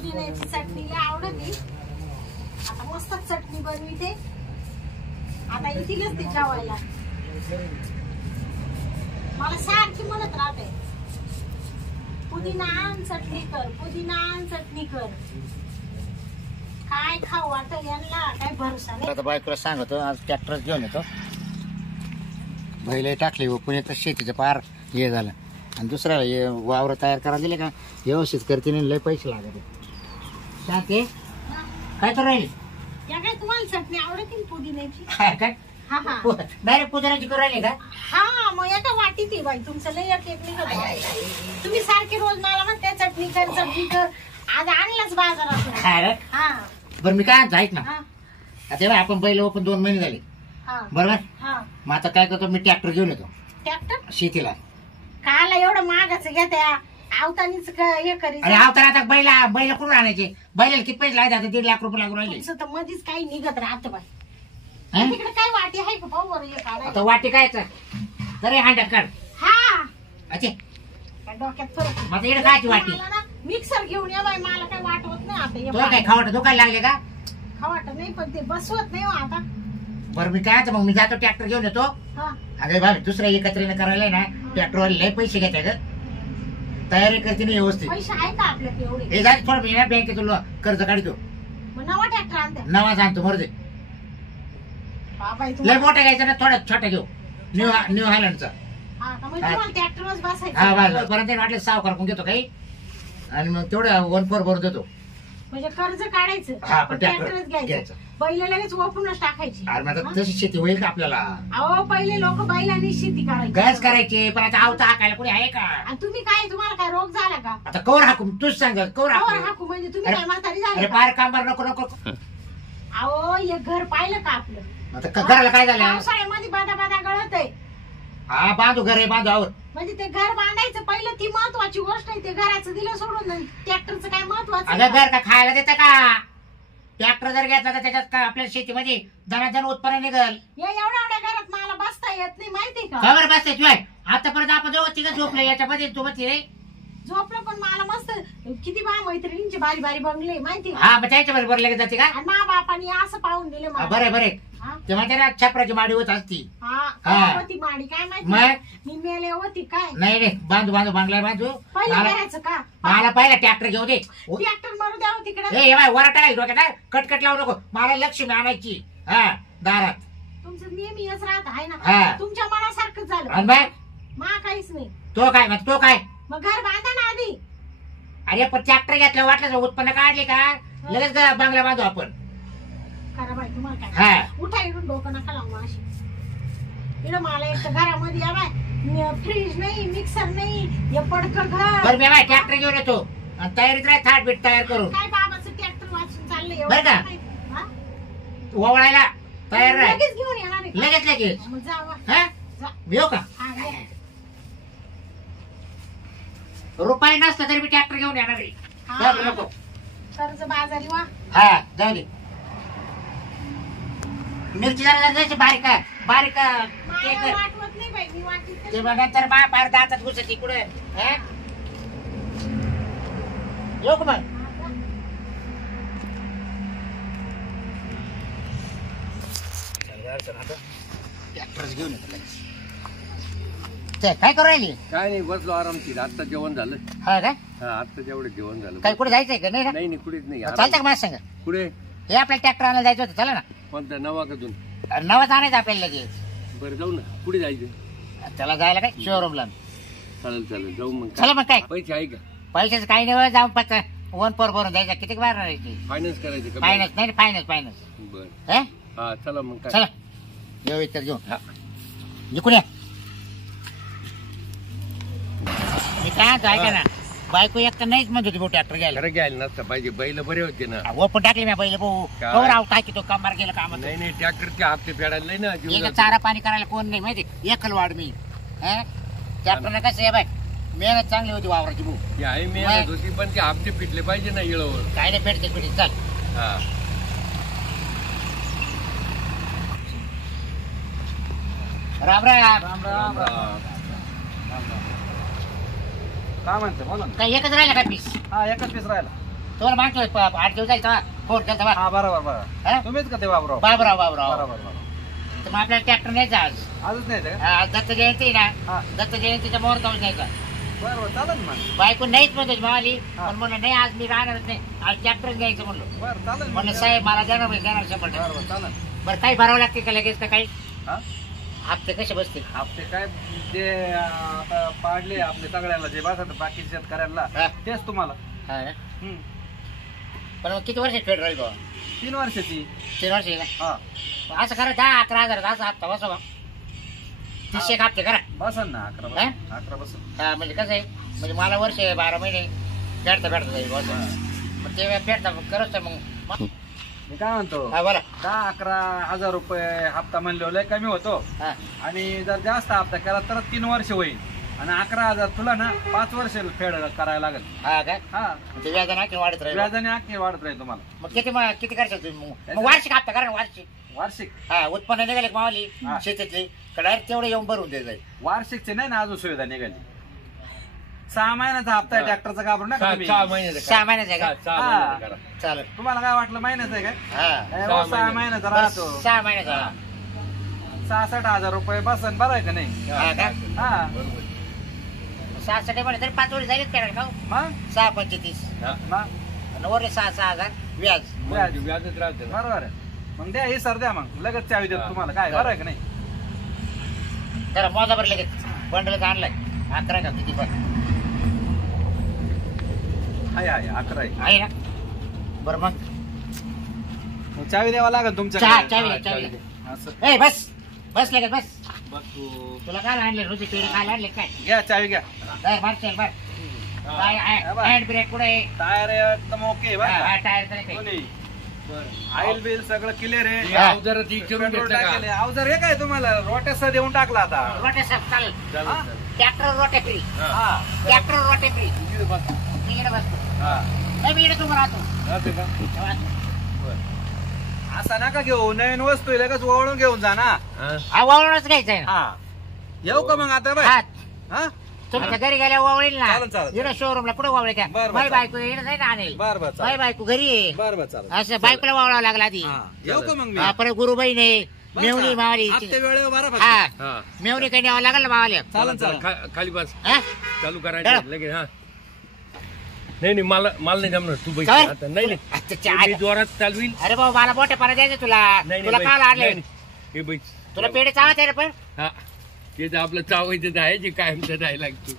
पुदिन्याची चटणी आवडती. आता मस्त चटणी बनविते. आता येतीलच ते जेवायला. मला सारखी म्हणत राहते पुदिना आण चटणी कर, पुदिना आण चटणी कर. काय खाऊ वाटत यांना काय भरोसा नाही. आता बायकोला सांगतो आज ट्रॅक्टर घेऊन येतो. बैल टाकले पुणे तर शेतीचं पार हे झालं आणि दुसऱ्याला वावर तयार करायला दिले का व्यवस्थित करते नाही, लय पैसे लागते. शांती काय करू राहील? या काय तुम्हाला चटणी आवडते पुदिन्याची? काय हा हा डायरेक्ट पुदिन्याची करू राहिली का? हा मग एका वाटीत आहे बाई तुमचं लय एक निघत. तुम्ही सारखे रोज मला म्हणते चटणी कर चटणी कर. आज आणलंच बाजारात. हा बरं मी काय ऐक ना, हा आता आपण बैल ओपन 2 महिने झाले हा बरोबर. हा मग आता काय करतो मी ट्रॅक्टर घेऊन येतो ट्रॅक्टर शेतीला. काला एवढं महागाचं घेत्या आवतानीच हे करी. अरे अवतार आता बैल कुठून आणायचे? बैलाला किती पैसे लागते? आता 1.5 लाख रुपये लागून राहिले. तुमचं तर मधीच काही निघत राहत बाई. हं? तिकडे काय वाटी आहे का पाहू बरं हे काढायला. आता वाटी काय तरी हांडा काढ. हा अच्छा काय डोक्यात फरक. मग इकडे कायची वाटी? मला ना मिक्सर घेऊन या बाई. मला काय वाटवत नाही आता हे तो काय खावट दुखायला लागले का? खावाट नाही पण ते बसवत नाही हो आता. बरं मी काय मग मी जातो ट्रॅक्टर घेऊन येतो. हा अरे बाबा दुसऱ्या एकत्रीने करायला ना ट्रॅक्टरवाले लय पैसे घेते ग. तयारी करते ना व्यवस्थित. पैसे आहे का आपल्याकडे एवढे? हे जात थोडं मी ना बँकेतून कर्ज काढतो. मग नवा ट्रॅक्टर आणते नवा सांगतो मरू दे. बाबा लय मोठा घ्यायचा ना, थोडा छोटा घेऊ. न्यू हायलंडचा. हा का म्हणजे तुम्हाला ट्रॅक्टरच बसायचं. हा बस परत वाटलं साव करून घेतो काही आणि मग तेवढं 1/4 भरून देतो. म्हणजे कर्ज काढायचं हा, पण ट्रॅक्टरच ट्रॅक्टर घ्यायचं. बैल लगेच ओपूनच टाकायची. अरे मग तशी शेती होईल का आपल्याला? अहो पहिले लोक बैलांनी शेती करायची. गॅस करायचे पण आता आवता हाकायला कोणी आहे का? आणि तुम्ही काय तुम्हाला काय रोग झाला का? आता कवर हाकून तूच सांग कवर कवर हाकू. हाकू म्हणजे तुम्ही काय म्हातारी झाले अरे का? बाहेर कामगार नको नको. अहो हे घर पाहिलं का आपलं? आता घराला काय झालं? पावसाळ्यामध्ये बाधा बाधा गळत आहे. हा बांधू घर आहे बांधू आवर. म्हणजे ते घर बांधायचं पहिलं ती महत्वाची गोष्ट आहे. ते घराचं दिलं सोडून ट्रॅक्टरचं काय महत्वाचं अगं घर का खायला देतं का? ट्रॅक्टर जर घेतला तर त्याच्यात का आपल्या शेतीमध्ये धनाधन उत्पन्न निघल. या एवढ्या एवढ्या घरात मला बसता येत नाही माहिती का? खबर बसते तुझ्या आतापर्यंत आपण दोघं तिघं झोपले याच्यामध्ये तू बसली रे. झोपलं पण मला मस्त किती बा मैत्रिणींचे बारी बारी बंगले माहिती का? हा मग त्याच्या बरोबर लगेच जाते का? आणि मा बापानी असं पाहून दिले मला. बरे बरे हा? ते म्हणते ना छपराची माडी होत असती. हा हा. होती माडी काय मग? माहिती मी मेले होती काय? नाही रे बांधू बांधू बांगला बांधू. पहिलं मला करायचं का? मला पहिला ट्रॅक्टर घेऊ दे. ट्रॅक्टर मारू द्यावं तिकडे. ए बाय वराटा आहे डोक्यात कटकट लावू नको. मला लक्ष्मी आणायची हा दारात. तुमचं नेहमी असं राहत आहे हा. ना. तुमच्या मनासारखंच आणि झालं. बाय मा काहीच नाही. तो काय मग तो काय? मग घर बांधा ना आधी. अरे पण ट्रॅक्टर घेतलं वाटलं उत्पन्न काढले का लगेच बांगला बांधू आपण. करा बाई तुम्हाला हा. काय उठा इकडून डोकं नका लावू अशी. इकडं मला एक तर घरामध्ये या बाय फ्रीज नाही मिक्सर नाही हे पडकं घर. बरं मी बाय ट्रॅक्टर घेऊन येतो आणि तयारीत राह थाट बीट तयार करून. काय बाबाचं ट्रॅक्टर वाचून चाललंय बरं का? हा? ओवळायला तयार राह लगेच घेऊन येणार आहे का? लगेच लगेच. मग जावा. हा जा. येऊ का? हा, ये. रुपये नसतं तरी मी ट्रॅक्टर घेऊन येणार आहे. हा. जाऊ नको. कर्ज बाजारी वा. हा जाऊ दे. मिरची जरा जायची बारीक बारीक ते मला कर. वाटवत नाही बाई मी वाटीत ते नंतर मा पार दातात घुसती कुठे येऊ का मग? ट्रॅक्टरच घेऊन येतो लगेच. ते काय करू राहिली? काय नाही बसलो आरामशीर. आता जेवण झालं. हा का? हा आता जेवढं जेवण झालं. काही कुठे जायचंय का नाही ना? नाही नाही कुठेच नाही. चालतं का माझ्या सांग? पुढे हे आपल्याला ट्रॅक्टर आणायला जायचं होतं चला ना. कोणत्या नवाकातून? नवाच आणायचं आपल्याला लगेच. बरं जाऊ ना. पुढे जायचं. त्याला जायला काय शोरूमला. चालेल चालेल जाऊ मग. चला मग काय पैसे आहे का? पैशाचं काही नाही जाऊन फक्त 1/4 भरून जायचं. किती बाहेर राहायची? फायनान्स करायचं का? फायनान्स नाही फायनान्स फायनान्स. बरं हे हा चला मग काय. चला येऊ इतर घेऊन. हा. निघून या. मी काय म्हणतो ऐका ना बायको एक तर नाहीच म्हणत होती भाऊ ट्रॅक्टर घ्यायला. खरं घ्यायला नसतं पाहिजे. बैल बरे होते ना. ओपन टाकले मी बैल भाऊ काय? कवर आव टाकी तो कामार गेला कामात. नाही नाही ट्रॅक्टरचे हप्ते फेडायला नाही ना. जीव एक जातो. चारा पाणी करायला कोण नाही माहिती. एकल वाढ मी ट्रॅक्टर कसं आहे बाय मेहनत चांगली होती वावराची भाऊ. ती आहे मेहनत होती पण ते हप्ते फिटले पाहिजे ना येळवर. काय नाही पेटते पिढी चल. हा राम राम. राम राम राम. काय म्हणते बोला ना. काय एकच राहिला का पीस? हा एकच पीस राहिला. तुम्हाला मागतो 8 दिवस जायचा फोन केला बा. हा बरोबर बरोबर हा? तुम्हीच का ते बाबराव बाबराव बरोबर बरोबर तर मग आपल्याला ट्रॅक्टर न्यायचा आज. आजच नाही ते का आज दत्त जयंती ना. हा दत्त जयंतीच्या मोहर जाऊन न्यायचा. बरोबर चालेल मग बायको नाहीच म्हणतो मावाली. हा. पण म्हणलं नाही आज मी राहणारच नाही. आज ट्रॅक्टर घ्यायचं म्हणलो. बरं चालेल म्हणलं मग. साहेब मला देणार नाही, देणार 100%. बरोबर चालेल बरं काही भरावं लागते का लगेच का काही हा हप्ते कसे बसतील. आपले काय जे आता पाडले आपले सगळ्याला जे बसत बाकी शेतकऱ्यांना हा. तेच तुम्हाला हा ना? हम्म. पण मग किती वर्ष फेड राहील बा. 3 वर्षाची 3 वर्ष आहे हा का असं करा 10-11 हजार असा हप्ता बसवा. 300 एक हप्ते करा. बसन ना 11 हा? 11 बसन हा म्हणजे कसं आहे म्हणजे मला वर्ष 12 महिने फेडता जाईल बस. मग ते फेडता करत मग मी काय म्हणतो हा बोला. 10-11 हजार रुपये हप्ता म्हणले लय कमी होतो हा आणि जर जास्त हप्ता केला तर 3 वर्ष होईल आणि 11,000 तुला ना 5 वर्ष फेड करायला लागेल. हा काय हा ते व्याजाने आणखी वाढत राहील. व्याजाने आणखी वाढत राहील तुम्हाला. मग किती करशाल तुम्ही मग वार्षिक हप्ता करा ना वार्षिक. वार्षिक हा उत्पन्न निघाले का मावली हा. शेतीतली डायरेक्ट तेवढं येऊन भरून द्यायचं. वार्षिकचे नाही ना अजून सुविधा निघाली. 6 महिन्याचा हप्ता आहे ट्रॅक्टरचा घाबरू नका तुम्ही. 6 महिन्याचं 6 महिन्याचं आहे का? 6 महिन्याचं करा. चालेल. तुम्हाला काय वाटलं महिन्याचा आहे काय हा 6 महिन्याचा राहतो. 6 महिन्याचा 66,000 रुपये बसन बरं आहे का नाही. हा का हा बरोबर. 66 म्हणे तरी 5 वर्ष झालीच पेरायला का मग 6-35 हा. मग वरले 6,000 व्याज. मग व्याजच राहते ना. बरोबर आहे. मग द्या ही सर द्या मग लगेच चावी देतो हा. तुम्हाला काय बरं आहे का नाही. जरा मोजा भरले लगेच बंडल आणलाय 11 का किती पण आहे 11 आहे. आहे ना. बरं मग मग चावी द्यावा लागेल तुमच्या चावी असं ए बस लगेच बस. बघ तू. तुला काय आणले रोजी पेढे खायला आणले काय घ्या चावी घ्या. मारशेल बर बा. हँड ब्रेक कुठे आहे? टायर एकदम ओके बरं हा, का? टायर तरी काही. दोन्ही. बरं. ऑइल बिल सगळं क्लिअर हे आहे. हा. अवजारात विचारून पेट्रोल घेतलं टाकेले. का? अवजार हे काय तुम्हाला रोट्यासह देऊन टाकला आता. रोटे साहेब चालेल. चालेल, हा? चालेल. ट्रॅक्टर रोटे फ्री. हा. हा ट्रॅक्टर रोटे फ्री. इकडे बस. मी इकडे बसतो. हा. नाही मी इकडे तुम्ही राहतो. राहते का? बरं. असा नका घेऊ. नवीन वस्तू आहे, लगेच ओळून घेऊन जा ना. हा. हा वावळूनच घ्यायचं आहे. हा येऊ का मग आता बाय. हा हा तुमच्या घरी गेल्या वावळील ना. चालेल, चालेल. इकडे शोरूमला पुढे वावळे त्या बरं, माई चालेल. बायको इकडे जाईल आणेल. बर बर माई चालेल. बायको घरी आहे. बर बर चालेल. असं बायकोला वावळावं लागला आधी. हा येऊ का मग मी. हा, परत गुरुबाई नाही बरं मेवणी का? मावाली हप्ते वेळेवर बरं फक्त. हा हा. मेवणी काही न्यावं लागल ना मावाले. चालेल चालेल. खाली बस. हा? चालू चला. करायचं लगेच. हा. नाही मला नाही जमणार तू बैठ काय? आता. नाही अच्छा, अच्छा. मी जोरात चालवील. अरे बाबा मला मोठे पारा द्यायचं तुला. नाही तुला नाही, काल बैठ. आणले नाही, नाही. हे बैठ. तुला पेढे चावत आहे रे पण. हा. ते तर आपलं चावायचं आहे जे कायमचं राहायला लागतो.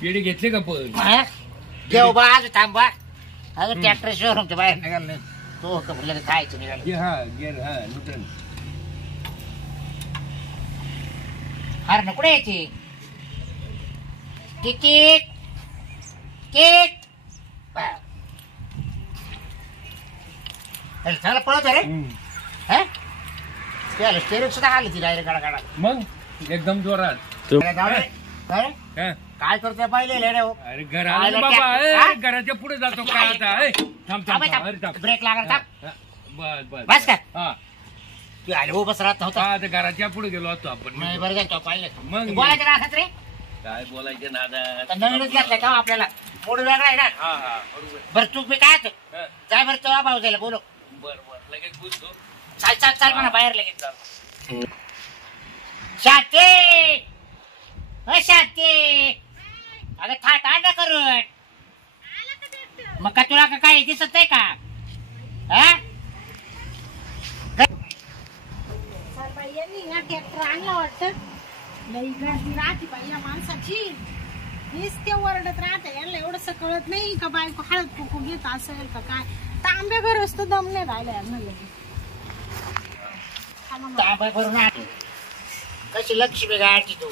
पेढे घेतले का पण? हा? घेऊ बा अजून थांबा अजून ट्रॅक्टर शोरूमच्या बाहेर निघाल नाही तो लगेच खायचं निघाल. घे, हा गेर हा नूतन. अरे ना कुठे यायची तिकीट तिकीट चांगलं पळत रे. हा त्याला स्टेरिंग सुद्धा आली ती डायरेक्ट गाडा गाडा. मग एकदम जोरात. अरे जाऊ दे. अरे हा. काय करतोय पाहिले रे हो. अरे घर आलं बाबा. हा? घराच्या पुढे जातो काय आता. ए, थांब थांब थांब. अरे थांब. ब्रेक लागला थांब. हा, बस बस बस का? हा. तू आले हो बस राहत होता. हा, ते घराच्या पुढे गेलो असतो आपण. नाही बरं गेलं तो पाहिलं. मग बोलायचं ना असंच रे. काय बोलायचं नादा. आता नवीनच घेतलाय का हो आपल्याला मूड वेगळा आहे ना. हा हा बरोबर. बरं तू मी काय होतं? हा. जाय बरं तो भाऊ जायला बोलो. बर बर लगेच बुजतो. चाल चाल चाल म्हणा बाहेर लगेच. शांती शांती अगं थाट आण करून मग का तुला का काही दिसत नाही का. हा बाई यांनी ना ट्रॅक्टर आणला वाटतं. लई गर्दी राहते बाई या माणसाची. मीच ते ओरडत राहते यांना एवढंसं कळत नाही का बायको हळद कुकू घेत असेल का काय. तांबे घर असतो दम नाही राहिला यांना लगेच. तांबा भरून आण. कशी लक्ष्मी गाठी तू.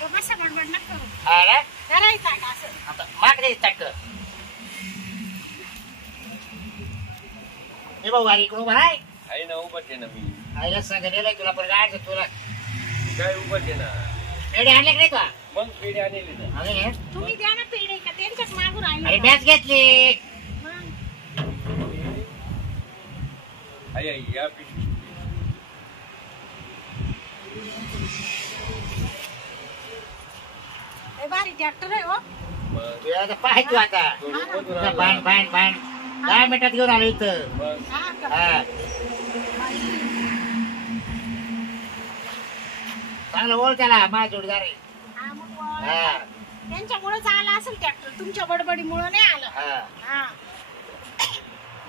तो कसा बडबड नका करू. हा ना? करायचं आहे का असं. आता माग दे ताटक. हे भाऊ वारी इकडून उभा आहे. आहे ना उभं आहे ना मी. आईला सांगितलेलं तुला पण गाडचं तुला काय उभं आहे ना. पेढे आणले की नाही का. मग पेढे आणले ना. अरे तुम्ही द्या ना पेढे का त्यांच्याच मागून राहिले. मॅच घेतली. मग आहे या पिशवी. ट्रॅक्टर आहे हो. मग तू आता पाय तू आता थोडं मधून तुझा आणलं. बाण 10 मिनिटात घेऊन आलो इथं. मग हा का? हा बाई, चांगलं ओळख त्याला माझा जोडीदार आहे. हा मग वळवा. हा त्यांच्यामुळेच आला असेल ट्रॅक्टर, तुमच्या बडबडीमुळे नाही आलं. हा हा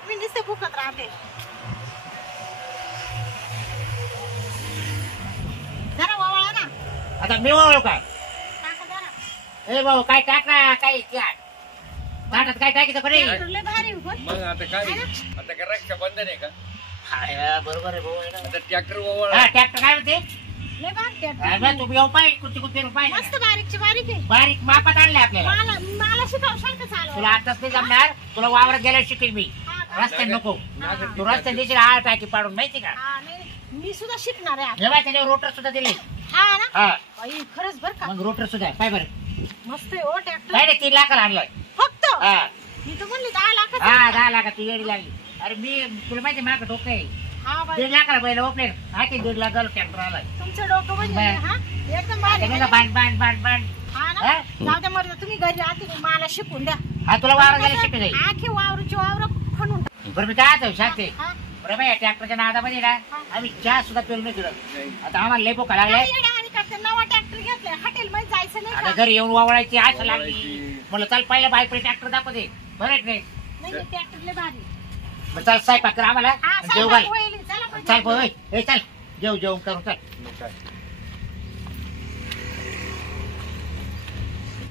मी नुसते भुकत राहते. जरा वळवा ना. आता मी ओळख काय टाका जरा. ए भाऊ काय टाकला काय ताटात काय टाकीचं बरे ट्रॅक्टर लय भारी आहे पण. मग आता काय आता काय रक्षाबंधन आहे का? बरोबर आहे भाऊ आहे ना. आता ट्रॅक्टर ओवळ हा ट्रॅक्टर काय म्हणते लय भारी ट्रॅक्टर. अरे तुम्ही येऊ पाहिजे कुठे कुठे पाहिजे मस्त बारीकची बारीक आहे. बारीक मापात आणले आपल्याला मला शिकवशाल का तुला चालवा? आताच नाही जमणार तुला वावरात गेल्यावर शिकेल मी हा का? रस्त्यात नको हा. तू रस्त्यात देशील आळ टाकी पाडून माहिती का हा नाही मी सुद्धा शिकणार आहे आता. जेव्हा त्याच्यावर रोटर सुद्धा दिले हा ना हा बाई खरंच बर का मग रोटर सुद्धा आहे. पाय बरं मस्त आहे हो ट्रॅक्टर. नाही नाही 3 लाखाला आणलाय फक्त हा मी तर म्हणली 10 लाखाचं. हा 10 लाखात तू येडी लागली अरे मी तुला माहिती माझं डोकं आहे हा बाई 1.5 लाखाला पहिलं ओपलेट हा की 1.5 लाख झालं ट्रॅक्टर आलाय तुमचं डोकं म्हणजे बाई. हा एकदम भारी त्याला बांध बांध बांध बांध हा ना हा? जाऊ द्या मर्द तुम्ही घरी राहते नाही, मला शिकून द्या. हा तुला वावरात गेल्या शिकेल जाईल आखे वावरची वावर खणून टाक. बरं मी काय आता शांती हा? बरं बाई ट्रॅक्टरच्या नादामध्ये ना हा. आम्ही चहा सुद्धा पेलो नाही तुला नाही. आता आम्हाला लय भूक लागलाय काय येड्यावानी करते, नवा ट्रॅक्टर घेतलाय हॉटेल मध्ये जायचं नाही आता का? घरी येऊन वावळायची आशा लागली वावळायची. म्हणलं चल पहिलं बाईकडे ट्रॅक्टर दाखव दे बरं आहे की नाही नाही ट्रॅक्टर लय भारी. मग चल स्वयंपाक कर आम्हाला हा आणि जेव सांगा घाल होईल. चला पण चल पोय ए चल जेव जेवण करू चल मग काय